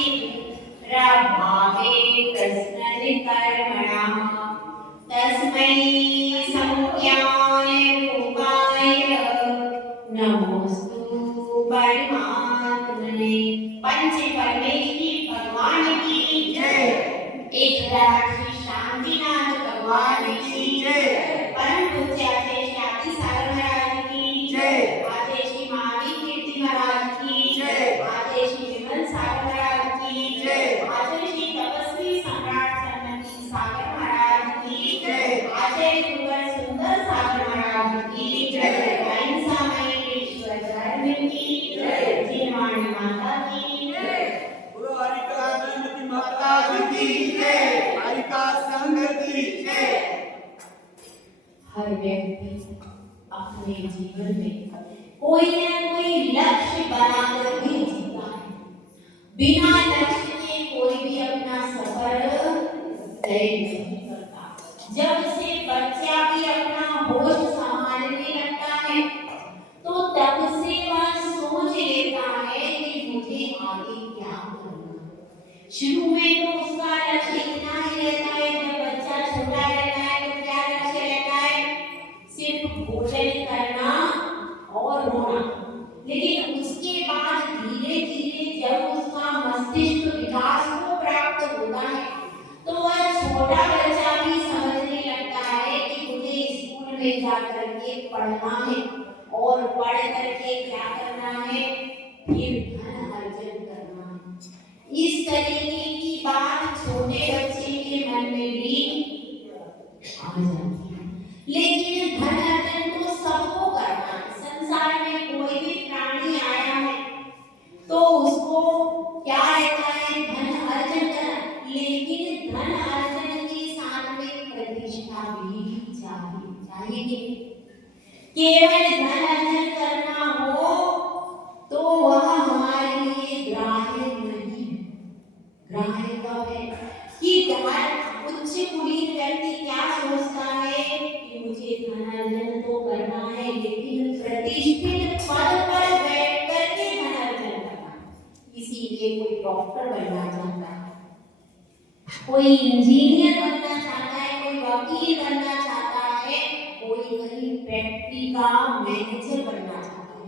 प्रभावे प्रश्ननिकर्मणः तस्मै संज्ञानरूपाय नमोस्तु परमात्मने। पंच परमेश्वरी भगवान की जय। एक हजार श्री शांतिनाथ भगवान की जय। परम पूज्य आचार्य श्री आदि सागर महाराज की जय। आचार्य श्री महावीर कीर्ति महाराज की जय। आचार्य श्री विमल सागर महाराज की जय। आचार्य श्री तपस्वी सम्राट सन्मति सागर महाराज की जय। आचार्य गुरुवर सुंदर सागर महाराज की जय। अहिंसा महेश्वर धर्म की जय। जिनवाणी माता की जय। गुरु हरिकानंद की माता की जय। हरिका संघ की जय। हर व्यक्ति अपने जीवन में कोई ना कोई लक्ष्य बनाकर ही जीता है। बिना लक्ष्य के कोई भी अपना सफर तय नहीं करता। जब से बच्चा भी अपना होश संभालने लगता है तो तब से वह सोच लेता है कि मुझे आगे क्या करना है। शुरू में तो उसका लक्ष्य इतना ही रहता है, जब बच्चा छोटा रहता है तो क्या लक्ष्य रहता है? सिर्फ भोजन करना और रोना। लेकिन उसके बाद धीरे धीरे जब उसका मस्तिष्क विकास को प्राप्त होता है तो वह छोटा बच्चा भी समझने लगता है कि मुझे स्कूल में जाकर के पढ़ना है और पढ़ करके क्या करना है, फिर धन अर्जन करना है। इस तरीके की बात छोटे बच्चे के मन में भी आ जाती है। लेकिन धन अर्जन तो सबको करना है। संसार में कोई भी प्राणी आया है तो उसको क्या रहता है? धन अर्जन करना। लेकिन धन अर्जन के साथ में प्रतिष्ठा भी चाहिए कि केवल धन अर्जन करना हो तो वह हमारे लिए ग्राह्य नहीं है। ग्राह्य कब है कि उच्च कुलीन व्यक्ति क्या सोचता है कि मुझे धन अर्जन तो करना है लेकिन प्रतिष्ठित पद पर बैठ करके धन अर्जन करना। इसीलिए कोई डॉक्टर बनना चाहता है, कोई इंजीनियर बनना चाहता है, कोई वकील बनना चाहता है, कोई कहीं फैक्ट्री का मैनेजर बनना चाहता है।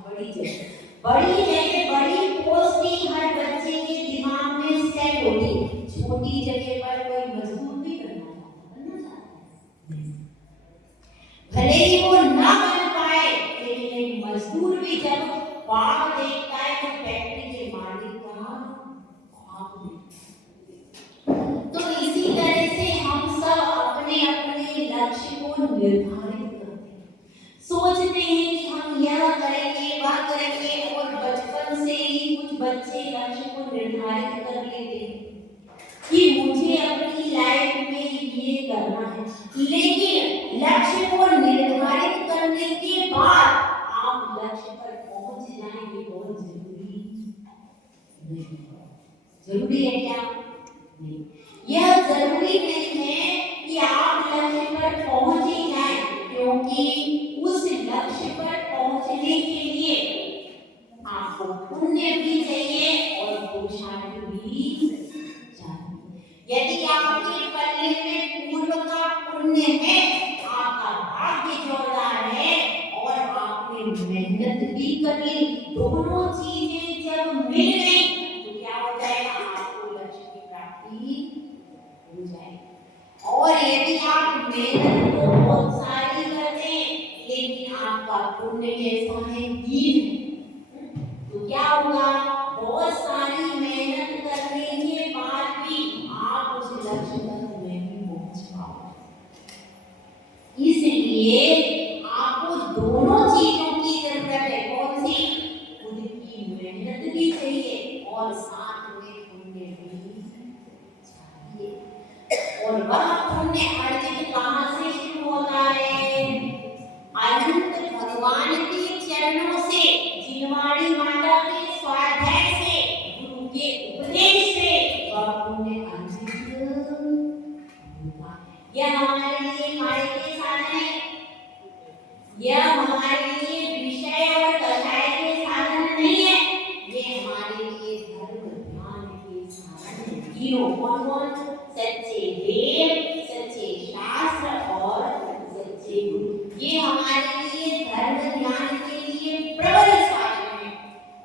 बड़ी जगह बड़ी पोस्टिंग हर बच्चे के दिमाग में सेट होती है। छोटी जगह पर कोई मजदूर भी बनना चाहता है। भले ही वो ना बन पाए लेकिन एक मजदूर भी जब ख्वाब देखता है तो फैक्ट्री के मालिक का ख्वाब देखता है। तो इसी तरह से हम सब अपने अपने लक्ष्य को निर्धारित करते हैं। सोचते हैं कि हम यह करेंगे वह करेंगे और बचपन से ही कुछ बच्चे लक्ष्य को निर्धारित कर लेते हैं कि मुझे अपनी लाइफ में ये करना है। लेकिन लक्ष्य को निर्धारित करने के बाद आप लक्ष्य पर पहुंच जाएंगे बहुत जरूरी नहीं। जरूरी है क्या? नहीं। यह जरूरी नहीं है कि आप लक्ष्य पर पहुंच ही जाएं, क्योंकि उस लक्ष्य पर पहुंचने के लिए आपको पुण्य भी चाहिए और पुरुषार्थ भी चाहिए। यदि आपके पल्ले में पूर्व का पुण्य है, आपका भाग्य जोरदार है और आपने मेहनत भी कर ली, दोनों चीजें जब मिल गई तो क्या हो जाएगा? आपको लक्ष्य की प्राप्ति हो जाएगी। और यदि आप मेहनत तो बहुत सारी करते हैं लेकिन आपका पुण्य कैसा है? हीन है, तो क्या होगा? बहुत सारी मेहनत करने के बाद भी आप उस लक्ष्य तक नहीं पहुंच पाओगे। इसलिए आपको दोनों चीजों की जरूरत है। कौन सी? खुद की मेहनत भी चाहिए और साथ में पुण्य भी चाहिए। और वह पुण्य अर्जित कहां से शुरू होता है? अनंत भगवान के चरणों से, जिनवाणी माता के स्वाध्याय से, गुरु के उपदेश से वह पुण्य अर्जित होता है। यह हमारे लिए कार्य के साधन है, यह हमारे लिए विषय और कषाय के साधन नहीं है, ये हमारे लिए धर्म ध्यान के साधन तीनों कौन कौन? सच्चे वेद, सच्चे शास्त्र और सच्चे गुरु। ये हमारे लिए धर्म ज्ञान के लिए प्रबल साधन है।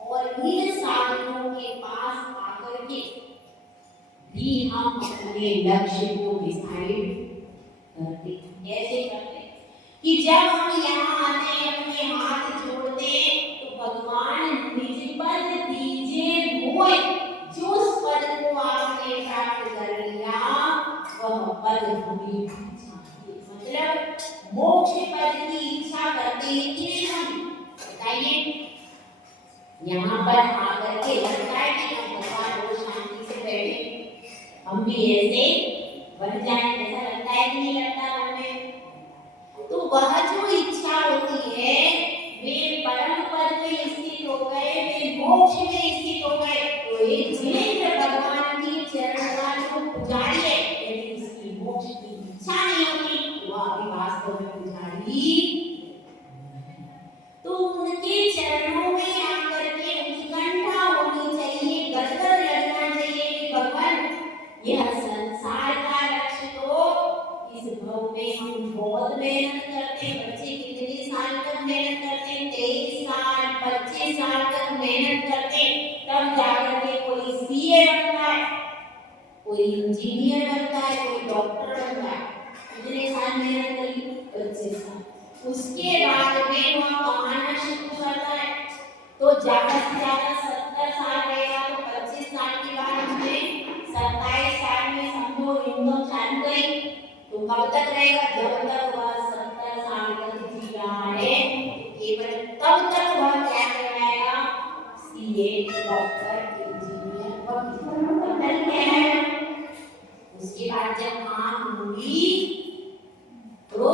और इन साधनों के पास आकर के भी हम अपने लक्ष्य को डिसाइड करते हैं। कैसे करते हैं? कि जब हम यहाँ आते हैं, अपने हाथ जोड़ते हैं, तो भगवान निज पद दीजिए मोय। जो पद को आपने प्राप्त कर लिया वह पद हमें चाहिए। मतलब मोक्ष पद की इच्छा करते हैं कि नहीं हम? बताइए। यहाँ पर आकर के लगता है कि हम भगवान रोज शांति से बैठे, हम भी ऐसे बन जाए, ऐसा लगता है कि नहीं लगता मन में? तो वह जो इच्छा होती है वे परम पद में स्थित हो गए, वे मोक्ष में स्थित हो गए। तो एक जिनेंद्र भगवान की चरण का जो पुजारी है, यदि उसकी मोक्ष की इच्छा नहीं होती तो वह अभी वास्तव में पुजारी। तो उनके चरणों में आकर के उत्कंठा होनी चाहिए, गदगद लगना चाहिए। भगवान यह संसार का लक्ष्य तो इस भव में हम बहुत मेहनत करते हैं। बच्चे कितने साल तक मेहनत करते हैं? 23 साल 25 साल तक मेहनत करते हैं, तब जाकर के कोई सीए बनता है, कोई इंजीनियर बनता है, कोई डॉक्टर बनता है। कितने साल मेहनत करी? 25 साल। उसके बाद में वह कमाना शुरू करता है, तो ज्यादा से ज्यादा 70 साल रहेगा। तो 25 साल के बाद उसने 27 साल में समझो इनकम चालू करी, तो कब तक रहेगा? जब तक वह 70 साल तक जी रहा है, केवल तब तक वह क्या कहलाएगा? सीए, डॉक्टर, इंजीनियर, वकील। तब तक क्या है? उसके बाद जब आंख मूंदी तो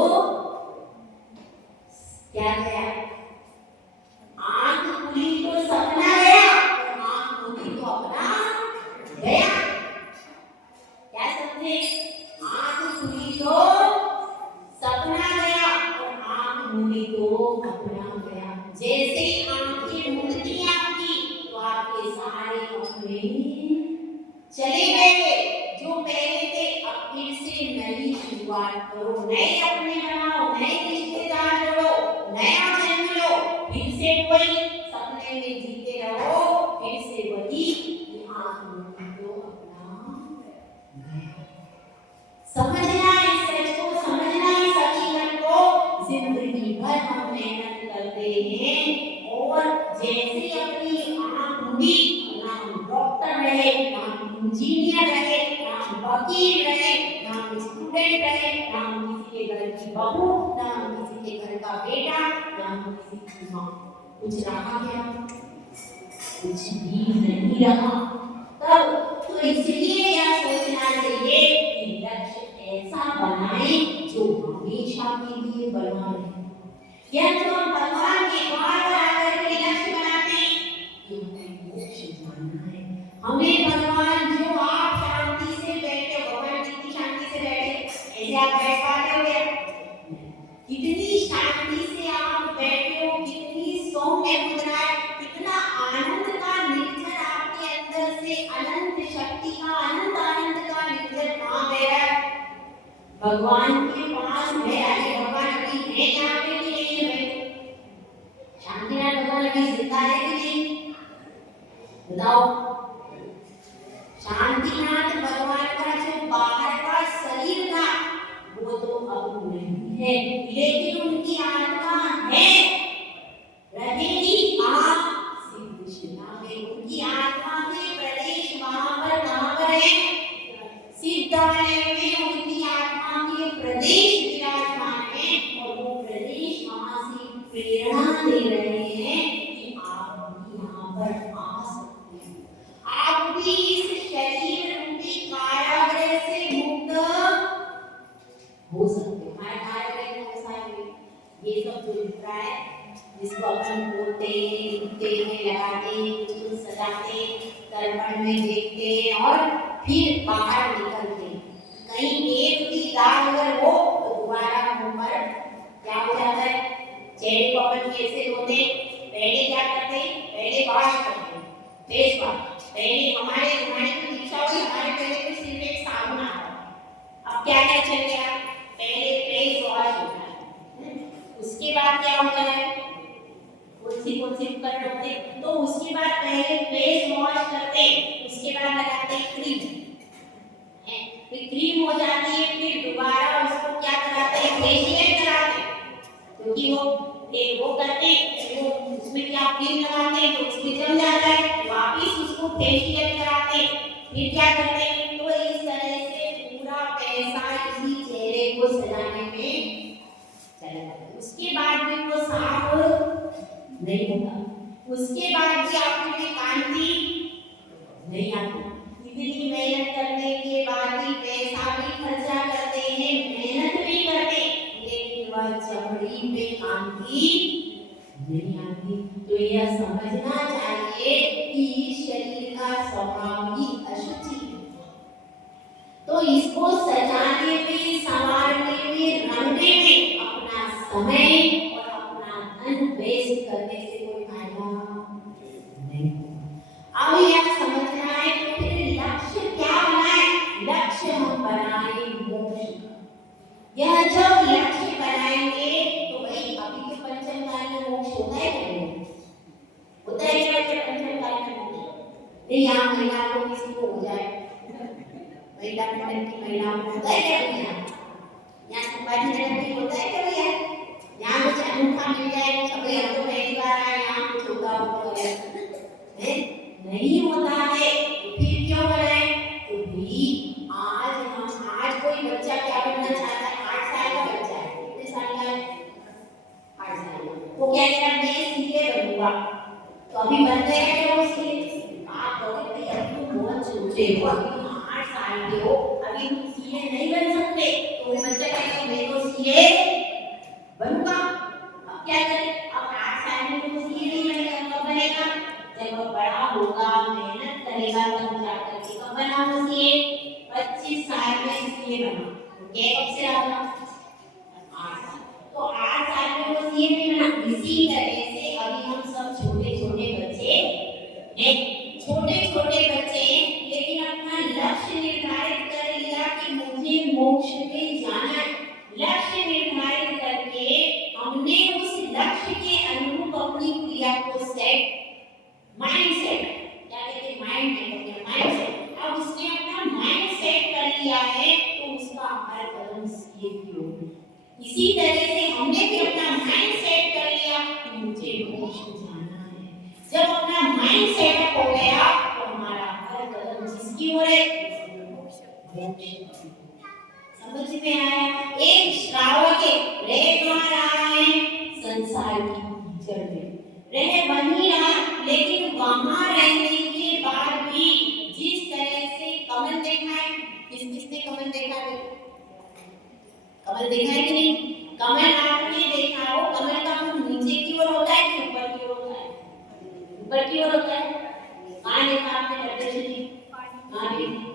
क्या गया? आंख खुली तो सपना गया, और आंख मूंदी तो अपना गया। क्या समझे? आंख खुली तो सपना गया, और आंख मूंदी तो अपना गया। जैसे आंखें मूंदती आपकी तो आपके सारे अपने चले गए जो पहले थे। अब फिर से नई शुरुआत करो, नए अपने बनाओ, नए रिश्तेदार जोड़ो, नया जन्म लो, फिर से कोई सपने में जीते रहो, फिर से वही आंख मूंदी तो अपना गया। समझना इस सच को, समझना इस हकीकत को। जिंदगी भर हम मेहनत करते हैं, और जैसे अपनी आंख मूंदी, ना हम डॉक्टर रहे, ना हम इंजीनियर रहे, ना हम वकील रहे, ना हम स्टूडेंट रहे, ना हम किसी के घर की बहू, ना हम किसी के घर का बेटा, ना हम किसी की माँ। कुछ रहा क्या? कुछ भी नहीं रहा। तब तो इसलिए यह सोचना चाहिए कि लक्ष्य ऐसा बनाए जो हमेशा के लिए बना रहे। यह जो हम भगवान के द्वार पर आकर के लक्ष्य बनाते हैं, ये हमें मोक्ष जानना है। हमें भगवान जो आप शांति से बैठे, भगवान जितनी शांति से बैठे, ऐसे आप बैठ पाते हो क्या? कितनी शांति से आप बैठे हो, कितनी सौम्य मुद्रा है, कितना आनंद का निर्झर आपके अंदर से, अनंत शक्ति का, अनंत आनंद का निर्झर कहाँ बह रहा है? भगवान के पास बह रहा है। भगवान अभी है यहाँ पे कि नहीं है? शांतिनाथ भगवान अभी जिंदा है कि नहीं? बताओ। शांतिनाथ भगवान का जो बाहर का शरीर था वो तो अब नहीं है, लेकिन उनकी आत्मा है। रहेगी कहाँ? श्री कृष्ण में। उनकी आत्मा के प्रदेश वहां पर कहाँ पर है? सिद्धालय में उनकी आत्मा के प्रदेश विराजमान है, और वो प्रदेश वहां से प्रेरणा दे रहे हैं कि आप भी यहाँ पर आ सकते हैं। आप भी इस शरीर रूपी कारागृह से मुक्त हो सकते हैं। हमारे कारागृह कौन सा है? ये सब जो दिख रहा है, जिसको अपन बोलते हैं, लिखते हैं, लगाते हैं, कुछ सजाते हैं, दर्पण में देखते हैं और फिर बाहर निकलते हैं। कहीं एक भी दाग अगर हो तो दोबारा मुंह पर क्या हो जाता है? चेहरे को अपन कैसे धोते? पहले क्या करते हैं? पहले वॉश करते हैं, फेस वॉश। पहले हमारे जो दीक्षा हुई, हमारे पहले फिर क्रीम हो जाती है, फिर दोबारा उसको क्या कराते हैं, फेशियल कराते हैं, क्योंकि वो करते हैं, वो उसमें क्या क्रीम लगाते हैं तो उसमें जम जाता है, वापिस उसको फेशियल कराते हैं, फिर क्या करते हैं, तो इस तरह से पूरा पैसा इसी चेहरे को सजाने में चला जाता है। उसके बाद भी वो साफ नहीं होता, उसके बाद भी आपके में कांति नहीं आती। इतनी मेहनत करने के बाद भी पैसा भी खर्चा करते हैं, मेहनत भी करते, लेकिन वह चमड़ी पे कांति नहीं आती। तो यह समझना चाहिए कि शरीर का स्वभाव ही अशुचि है, तो इसको सजाने में, संवारने में, रंगने में अपना समय और अपना धन वेस्ट करने से कोई फायदा नहीं। अब यह समझना है तो फिर लक्ष्य क्या बनाए, लक्ष्य हम बनाए मोक्ष का। यह जब लक्ष्य बनाएंगे तो भाई अभी के पंचमकाल में मोक्ष होता है क्या, होता है क्या पंचमकाल में मोक्ष? नहीं, यहाँ महिला को किसी को हो जाए, महिला मंडल की महिलाओं को होता है क्या भैया, यहाँ संभाजी नगर की होता है क्या भैया, यहाँ कुछ अनूठा मिल जाए, भाई हम तो पहली बार आए, यहाँ कुछ होगा है, नहीं होता है। फिर क्यों बनाए, तो भी आज कोई बच्चा क्या बनना चाहता है, 8 साल का बच्चा है, कितने साल का है, 8 साल का, वो क्या कह रहा है, मैं सीए बनूंगा, तो अभी बन गया क्या वो सीए, आप कहोगे भाई अभी तो बहुत छोटे हो, अभी 8 साल के हो, अभी तुम सीए नहीं बन सकते, तो वो बच्चा कहेगा मैं तो सीए बनूंगा। अब क्या करें, अब 8 साल में तो सीए नहीं बनेगा, कब बनेगा, जब वो बड़ा होगा, मेहनत करेगा, तब जाकर के कब बना वो सीए, 25 साल में सीए बना, तो क्या कब से आना, 8 साल, तो 8 साल में वो सीए नहीं बना। इसी तरह से अभी हम सब छोटे छोटे बच्चे हैं, छोटे छोटे बच्चे हैं, लेकिन अपना लक्ष्य निर्धारित कर लिया कि मुझे मोक्ष में जाना है, लक्ष्य निर्धारित करके हमने उस लक्ष्य के अनुरूप अपनी क्रिया को सेट, माइंड सेट, क्या कहते हैं, माइंड सेट, अब उसने अपना माइंड सेट कर लिया है तो उसका हर कदम सीए की होगी। इसी तरह से हमने भी अपना माइंड सेट कर लिया कि मुझे मोक्ष जाना है, जब अपना माइंड सेटअप हो गया तो हमारा हर कदम जिसकी ओर है, समझ में आया। एक श्रावक रह कहाँ रहा है, संसार की कीचड़ में रह बनी रहा, लेकिन वहां रहने के बाद भी जिस तरह से कमल देखा है, किसने कमल देखा है, कमल देखा है कि नहीं, कमल आपने देखा हो, कमल का मुंह नीचे की ओर होता है कि ऊपर की ओर होता है, ऊपर की ओर होता है, कहाँ देखा आपने प्रदर्शन जी, कहाँ देखा,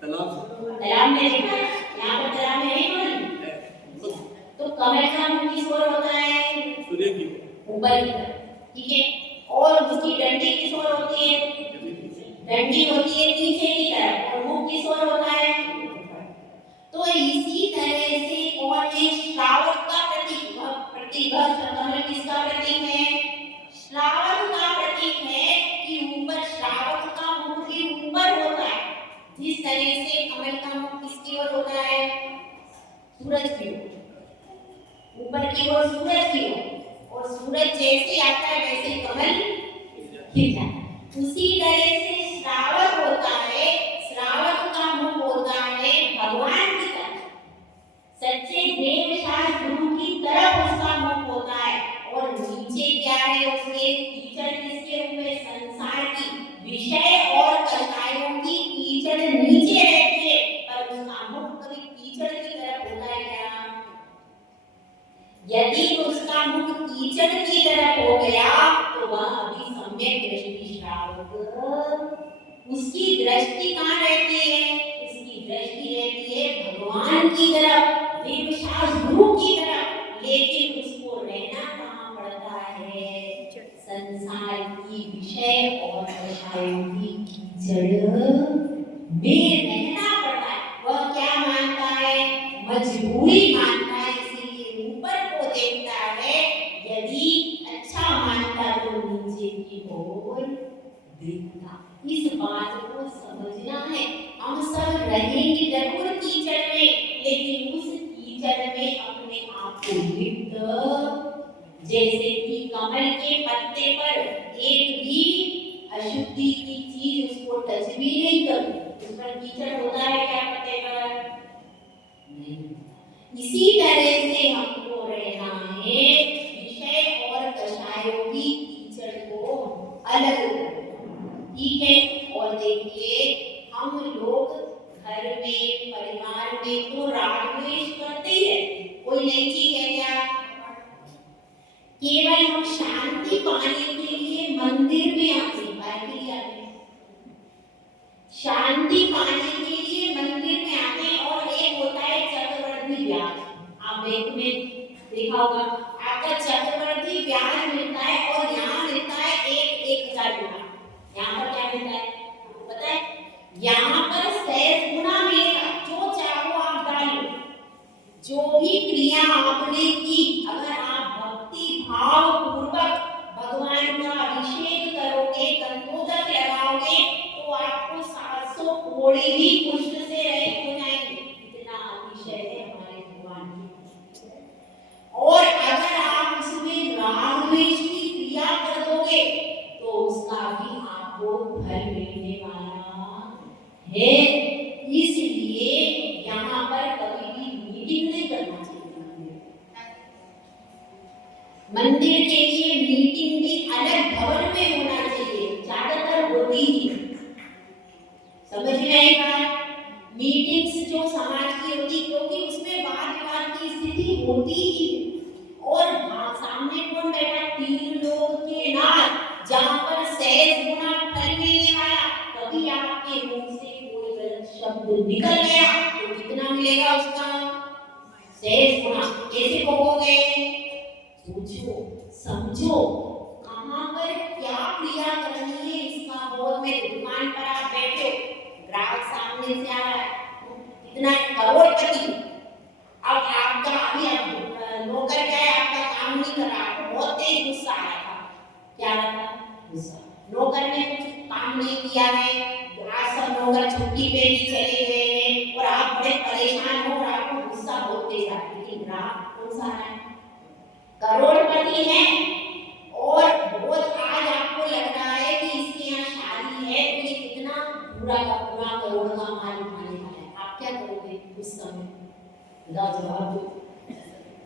तालाब में देखा, यहाँ पर तालाब में नहीं बोली, तो कमल का मुंह किस ओर होता है, सूर्य की ऊपर की तरफ, ठीक है, और उसकी डंडी किस ओर होती है, डंडी होती है नीचे की तरफ, और मुंह किस ओर होता है, तो इसी तरह से और एक श्रावक का प्रतीक, कमल किसका प्रतीक है, श्रावक का प्रतीक है कि ऊपर श्रावक का मुख भी ऊपर होता है, जिस तरह से कमल का मुख किसकी ओर होता है, सूरज की ओर, ऊपर की ओर सूरज की ओर, और सूरज जैसे आता है वैसे कमल खिल जाता है। उसी तरह से श्रावक होता है, श्रावक का मुख होता है भगवान की तरफ, सच्चे देव शास्त्र गुरु की तरफ उसका मुख होता है, और नीचे क्या है उसके, कीचड़ किसके हुए, संसार की विषय और कषायों की कीचड़ नीचे रहती है, पर उसका मुख कभी कीचड़ की तरफ होता है क्या, यदि उसका मुख कीचड़ की तरफ हो गया तो वह अभी सम्यक दृष्टि श्रावक, उसकी दृष्टि कहाँ रहती है, उसकी दृष्टि रहती है भगवान की तरफ, देव शास्त्र गुरु की तरफ, लेकिन उसको रहना कहाँ पड़ता है, संसार की विषय और कषायों की कीचड़ में रहना पड़ता है। वह क्या मानता है, मजबूरी मानता है, इसीलिए ऊपर को देखता है, यदि अच्छा मानता तो नीचे की ओर देखता। इस बात को समझना है, हम सब रहेंगे जरूर पर कीचड़ होता है क्या पत्ते पर? नहीं। इसी तरह से हमको रहना है, विषय और कषायों की कीचड़ को अलग करना, ठीक है। और देखिए हम लोग घर में परिवार में तो राग द्वेष करते ही रहते, कोई नई चीज है क्या? केवल हम शांति पाने के लिए मंदिर में आते हैं, शांति पाने के लिए मंदिर में आते हैं। और एक होता है चक्रवर्ती ब्याज, आप बैंक में देखा होगा आपका चक्रवर्ती ब्याज मिलता है और यहाँ मिलता है 1,000 गुना। यहाँ पर क्या मिलता है आपको पता है? यहाँ पर 100 गुना मिलेगा, जो चाहो आप डालो। जो भी क्रिया आपने की, अगर आप भक्ति भाव पूर्वक भगवान का अभिषेक करोगे, कंठोदक लगाओगे, तो आपको 700 कोड़ी भी पुष्ट से रहित हो जाएंगे। इतना अतिशय है हमारे भगवान की। और अगर आप उसमें राग द्वेष की क्रिया कर दोगे तो उसका भी आपको फल मिलने वाला है। इसलिए यहाँ पर कभी भी मीटिंग नहीं करना चाहिए। मंदिर के लिए मीटिंग भी अलग भवन में होना चाहिए, ज्यादातर होती ही। समझ में आई बात? मीटिंग्स जो समाज की होती, क्योंकि उसमें वाद विवाद की स्थिति होती ही और सामने कौन बैठा? 3 लोग के नाम, जहाँ पर 100 गुना फल मिलने वाला। कभी आपके मुंह से कोई गलत शब्द निकल गया तो कितना मिलेगा उसका? 100 गुना। कैसे भोगोगे? सोचो समझो, कहाँ पर क्या क्रिया करनी है इसका बोध में। दुकान पर आप बैठे, ग्राहक सामने से आ रहा है, कितना करोड़पति, अब आपका अभी नौकर क्या है, आपका काम नहीं कर रहा, आपको बहुत तेज गुस्सा आ रहा था। क्या रहा? गुस्सा। नौकर ने कुछ काम नहीं किया है, आज सब नौकर छुट्टी पे भी चले गए हैं और आप बड़े परेशान हो और आपको गुस्सा बहुत तेज आ रहा है। लेकिन ग्राहक कौन सा है? करोड़पति है और बहुत आज आपको लग रहा है कि इसके यहाँ शादी है तो ये कितना पूरा का पूरा करोड़ का माल उठाने वाला है। आप क्या करोगे उस समय? जवाब दो।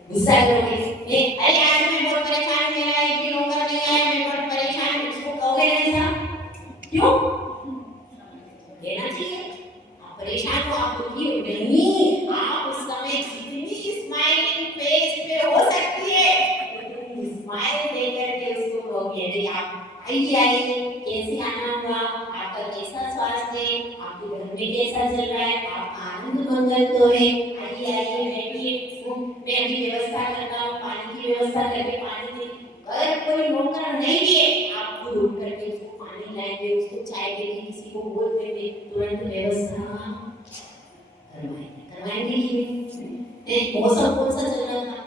गुस्सा करोगे? अरे आज मैं बहुत परेशान हूं, मेरा एक भी नौकर नहीं आया, मैं बहुत परेशान हूं। उसको कहोगे ऐसा? क्यों? कहना चाहिए आप परेशान हो, आप दुखी हो। नहीं, आप उस समय जितनी स्माइलिंग फेस पे हो सकती है स्माइल देकर के उसको कहोगे, अरे आप आइए, कैसे आना हुआ, आपका कैसा स्वास्थ्य है, आपके घर में कैसा चल रहा है, आपका आनंद मंगल तो है, आइए बैठिए, मैं अभी व्यवस्था करता हूँ, पानी की व्यवस्था करके पानी दे। अगर कोई नौकर नहीं है, आप खुद उठ करके उसको पानी लाएंगे, उसको चाय देंगे, किसी को बोल देंगे, तुरंत व्यवस्था करवाएंगे। मौसम कौन सा चल रहा था,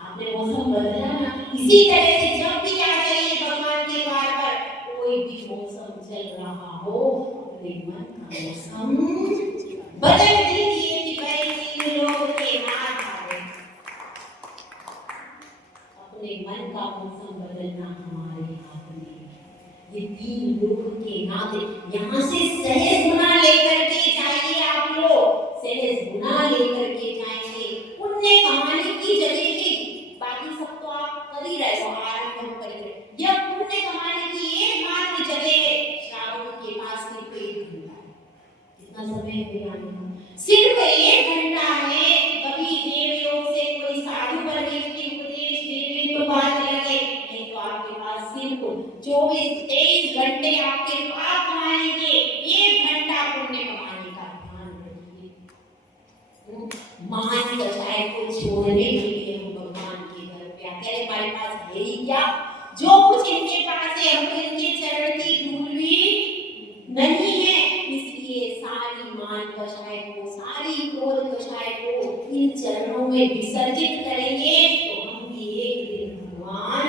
आपने मौसम बदला ना। इसी तरह से जब भी आ जाइए भगवान के द्वार पर, कोई भी मौसम चल रहा हो, अपने मन का मौसम बदल दीजिए कि भाई 3 लोग के नाम आए। अपने मन का मौसम बदलना हमारे हाथ में है। ये 3 लोग के नाते यहाँ से सहज गुना लेकर के जाइए, आप लोग सहज गुना लेकर के जाएंगे। पुण्य कमाने की जगह है, बाकी सब तो आप कर ही रहे हो, आराम कर रहे हो। यह पुण्य कमाने की एकमात्र जगह है। श्रावण के पास सिर्फ 1 घंटा है। कितना समय है भैया? सिर्फ 1 घंटा है। कभी देवयोग से कोई साधु परमेश की उपदेश दे दे तो बात अलग है, नहीं तो आपके पास सिर्फ 24-23 घंटे आपके पास कमाने के, 1 घंटा पुण्य कमाने का ध्यान रखिए। मान कषाय को छोड़ने के लिए हम भगवान के घर पे आते हैं। हमारे पास है ही क्या? जो कुछ इनके पास है, हमको इनके चरण की धूल भी नहीं है। इसलिए सारी मान कषाय को, सारी क्रोध कषाय को इन चरणों में विसर्जित करेंगे तो हम भी एक दिन भगवान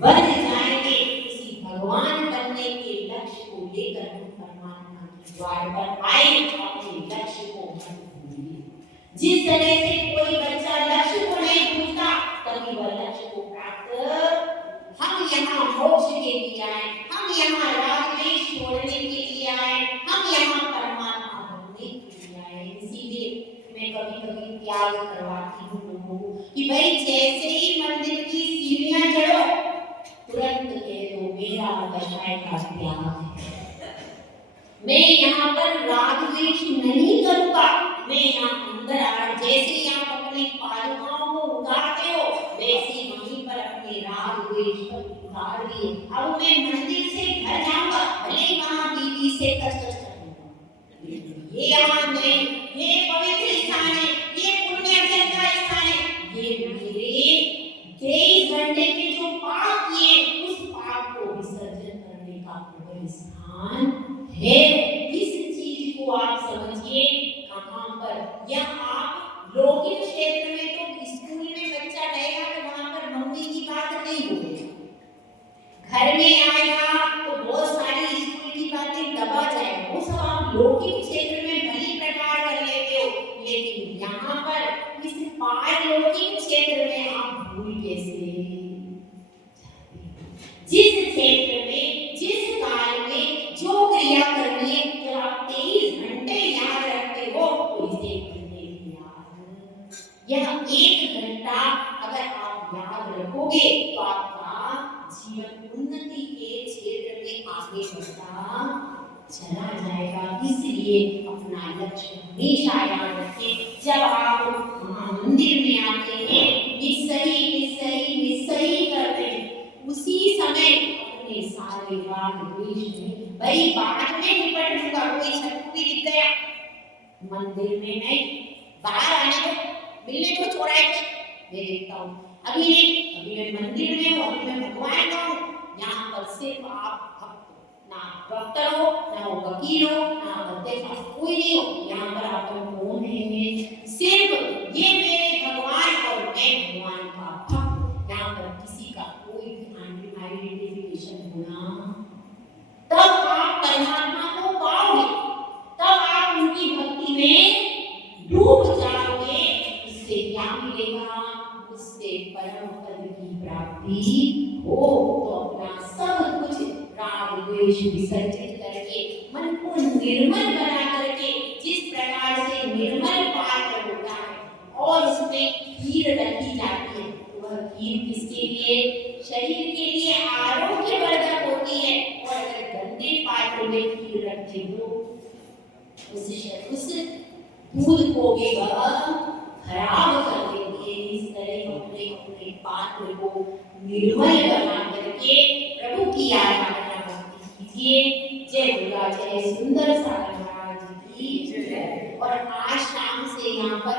बन जाएंगे। उसी भगवान बनने के लक्ष्य को लेकर हम परमात्मा के द्वार पर आए, अपने लक्ष्य को भूलिए। जिस तरह से कोई बच्चा लक्ष्य को नहीं भूलता, तभी वह लक्ष्य को प्राप्त। हम यहाँ मोक्ष के लिए आए, हम यहाँ राग द्वेष छोड़ने के लिए आए, हम यहाँ परमात्मा करवाती हूँ लोगों को कि भाई जैसे ही मंदिर की सीढ़ियां चढ़ो तुरंत कह दो मेरा दशाएं का त्याग है। मैं यहाँ पर राग द्वेष नहीं करूँगा। मैं यहाँ अंदर आ जैसे ही आप अपनी पादुकाओं को उतारते हो वैसे ही वहीं पर अपने राग द्वेष पर उतार दिए। अब मैं मंदिर से घर जाऊंगा भले ही वहाँ बीवी से कष्ट करूंगा। ये यहाँ नहीं, ये पवित्र स्थान है, ये पुण्य अर्जन का स्थान है। ये मेरे 23 घंटे के जो पाप किए उस पाप को विसर्जन करने का पवित्र स्थान है। इस चीज को आप समझिए कहाँ पर, या आप लौकिक क्षेत्र में तो स्कूल में बच्चा रहेगा तो वहां पर मम्मी की बात नहीं होगी, घर में आएगा तो बहुत सारी स्कूल की बातें दबा जाएगा, वो सब आप लौकिक क्षेत्र में भली प्रकार कर लेते हो, लेकिन यहाँ पर इस पारलौकिक क्षेत्र में आप भूल कैसे। जिस क्षेत्र में जिस काल में जो क्रिया करनी है जब आप 23 घंटे याद रखते हो तो इसे घंटे याद, यह 1 घंटा अगर आप याद रखोगे तो आपका जीवन उन्नति के क्षेत्र में आगे बढ़ता चला जाएगा। इसलिए अपना लक्ष्य हमेशा याद रखें। जब आप मंदिर में आते हैं निस्सही करते हैं उसी समय अपने सारे राग द्वेष में भाई बाद में निपट लूंगा। कोई शत्रु भी दिख गया मंदिर में नहीं, बाहर आने को मिलने को छोड़ा है मैं देखता हूँ, अभी नहीं, अभी मैं मंदिर में हूँ, अभी मैं भगवान का हूँ। यहाँ पर सिर्फ आप ना डॉक्टर हो ना वो वकील हो ना अध्यक्ष, कोई नहीं हो। यहाँ पर आप कौन है, सिर्फ ये मेरे भगवान और मैं भगवान का भक्त। यहाँ पर किसी का कोई भी आइडेंटिफिकेशन होना, तब आप परमात्मा को पाओगे, तब आप उनकी भक्ति में डूब जाओगे। उससे क्या मिलेगा, उससे परम पद की प्राप्ति हो। तो अपना सब कुछ राग द्वेष विसर्जित करके मन को निर्मल बना करके, जिस प्रकार से निर्मल पात्र होता है और उसमें खीर रखी जाती है, वह खीर किसके लिए, शरीर के लिए आरोग्यवर्धक होती है। और अगर गंदे पात्र में खीर रखते हो उस दूध को भी वह खराब कर देती है। इस तरह अपने पात्र को निर्मल बना करके प्रभु की आराधना भक्ति कीजिए। जय दुर्गा, जय सुंदर सागर महाराज की जय। और आज शाम से यहाँ पर